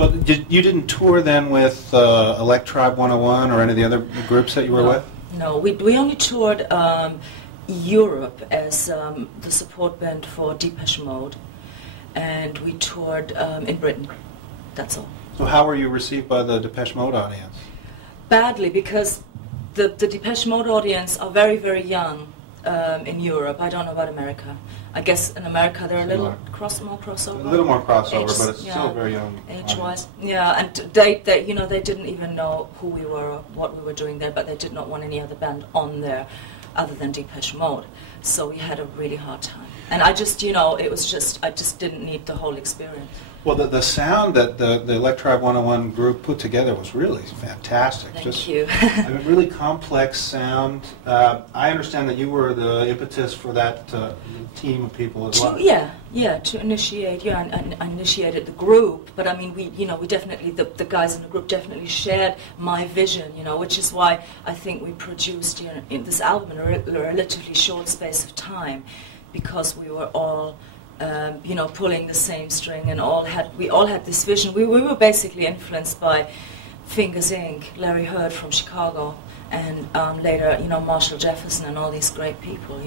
Well, you didn't tour then with Electribe 101 or any of the other groups that you were with? No, we only toured Europe as the support band for Depeche Mode, and we toured in Britain. That's all. So how were you received by the Depeche Mode audience? Badly, because the Depeche Mode audience are very, very young in Europe. I don't know about America. I guess in America they're a little more crossover. A little more crossover, but it's still very young. Age-wise, yeah. And they didn't even know who we were, or what we were doing there, but they did not want any other band on there other than Depeche Mode. So we had a really hard time. And I just, I just didn't need the whole experience. Well, the sound that the Electribe 101 group put together was really fantastic. Thank you. I mean, really complex sound. I understand that you were the impetus for that team of people as well. To initiate, and I initiated the group. But I mean, we definitely, the guys in the group definitely shared my vision, which is why I think we produced in this album in a relatively short space of time, because we were all pulling the same string, and we all had this vision. We were basically influenced by Fingers Inc., Larry Heard from Chicago, and later, Marshall Jefferson and all these great people,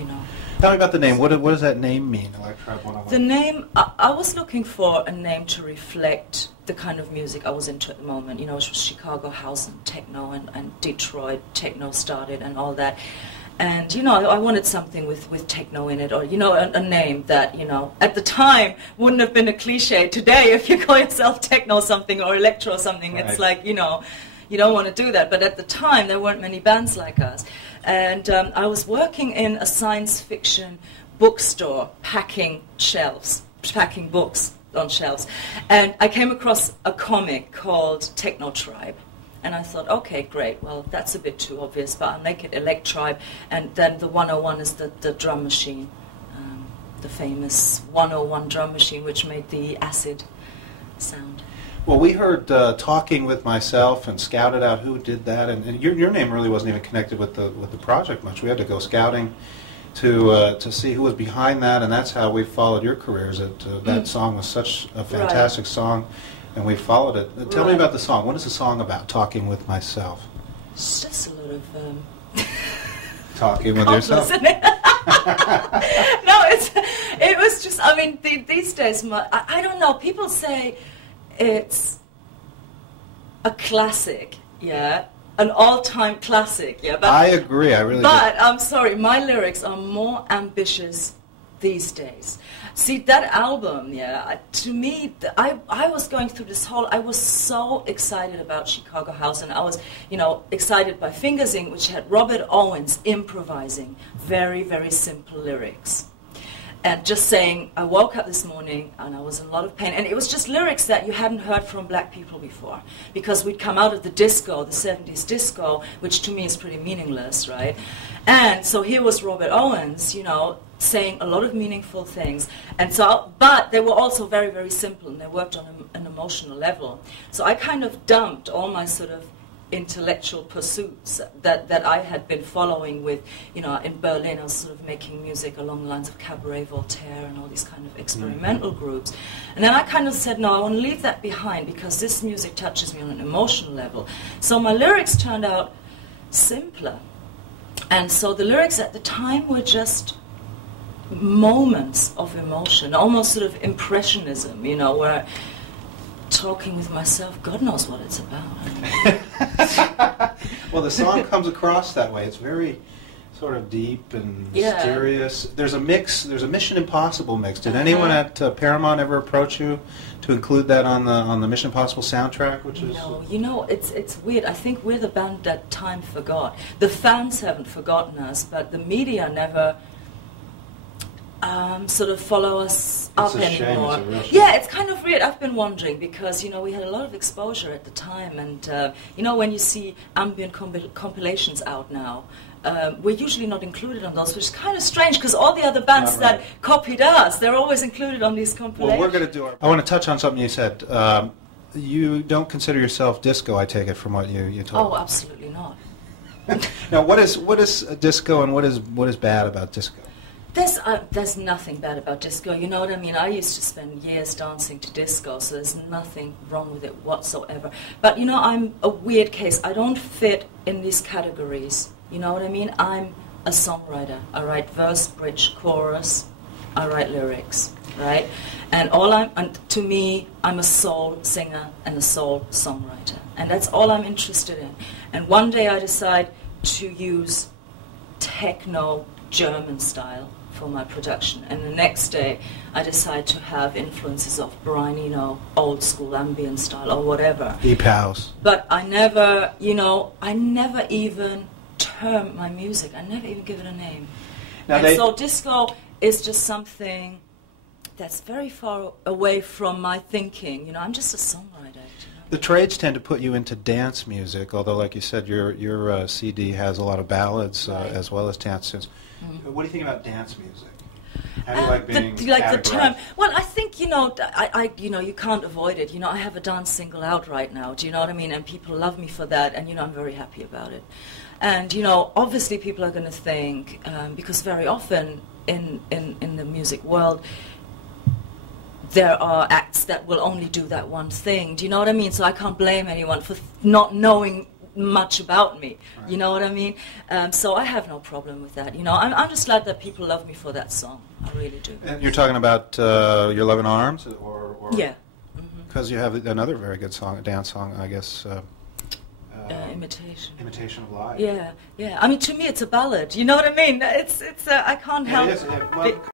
Tell me about the name. What does that name mean, Electribe 101? The name, I was looking for a name to reflect the kind of music I was into at the moment. It was Chicago house and techno, and Detroit techno started and all that. And, I wanted something with techno in it, or, a name that, at the time wouldn't have been a cliche. Today, if you call yourself techno something or electro something, right. It's like, you don't want to do that. But at the time, there weren't many bands like us. And I was working in a science fiction bookstore, packing books on shelves. And I came across a comic called Techno Tribe. And I thought, okay, great, well, that's a bit too obvious, but I'll make it Electribe, and then the 101 is the drum machine, the famous 101 drum machine, which made the acid sound. Well, we heard Talking with Myself and scouted out who did that, and your name really wasn't even connected with the project much. We had to go scouting to see who was behind that, and that's how we followed your careers. That song was such a fantastic song. And we followed it. Tell me about the song. What is the song about, Talking with Myself? It's just a lot of... talking with yourself? Isn't it? No, it was just, I mean, these days, I don't know, people say it's a classic, an all-time classic, But I agree, I really do. But, I'm sorry, my lyrics are more ambitious these days. See, that album, to me, I was going through this I was so excited about Chicago House, and I was, excited by Fingers Inc., which had Robert Owens improvising very, very simple lyrics. And just saying, I woke up this morning and I was in a lot of pain. And it was just lyrics that you hadn't heard from black people before. Because we'd come out of the disco, the 70s disco, which to me is pretty meaningless, right? And so here was Robert Owens, saying a lot of meaningful things. And so, but they were also very, very simple, and they worked on an emotional level. So I kind of dumped all my sort of intellectual pursuits that I had been following with, in Berlin. I was sort of making music along the lines of Cabaret Voltaire and all these kind of experimental groups. And then I kind of said, no, I want to leave that behind, because this music touches me on an emotional level. So my lyrics turned out simpler. And so the lyrics at the time were just moments of emotion, almost sort of impressionism, where talking with myself, God knows what it's about. Well, the song comes across that way. It's very sort of deep and mysterious. There's a mix. There's a Mission Impossible mix. Did anyone at Paramount ever approach you to include that on the Mission Impossible soundtrack? Which is no, it's weird. I think we're the band that time forgot. The fans haven't forgotten us, but the media never sort of follow us up anymore. It's kind of weird. I've been wondering, because we had a lot of exposure at the time, and when you see ambient compilations out now, we're usually not included on those, which is kind of strange, because all the other bands that copied us, they're always included on these compilations. Well, we're going to do I want to touch on something you said. You don't consider yourself disco, I take it, from what you told me. Oh, absolutely not. Now, what is disco, and what is bad about disco? There's nothing bad about disco, you know what I mean? I used to spend years dancing to disco, so there's nothing wrong with it whatsoever. But, you know, I'm a weird case. I don't fit in these categories, you know what I mean? I'm a songwriter. I write verse, bridge, chorus. I write lyrics, right? And to me, I'm a soul singer and a soul songwriter. And that's all I'm interested in. And one day I decide to use techno German style for my production, and the next day I decide to have influences of Brian Eno, old school ambient style or whatever. Deep house. But I never, you know, I never even term my music. I never even give it a name. Now and so disco is just something that's very far away from my thinking. You know, I'm just a songwriter. The trades tend to put you into dance music, although, like you said, your CD has a lot of ballads as well as dance tunes. What do you think about dance music? How do you like being the term? Well, I think, you know, you know, you can't avoid it. You know, I have a dance single out right now. Do you know what I mean? And people love me for that, and you know, I'm very happy about it. And you know, obviously, people are going to think because very often in the music world, there are acts that will only do that one thing. Do you know what I mean? So I can't blame anyone for not knowing much about me. Right. You know what I mean? So I have no problem with that. You know, I'm just glad that people love me for that song. I really do. And you're talking about Your Loving Arms? Or yeah. Because you have another very good song, a dance song, I guess. Imitation. Imitation of Life. Yeah, yeah. I mean, to me, it's a ballad. You know what I mean? It's I can't help. It is.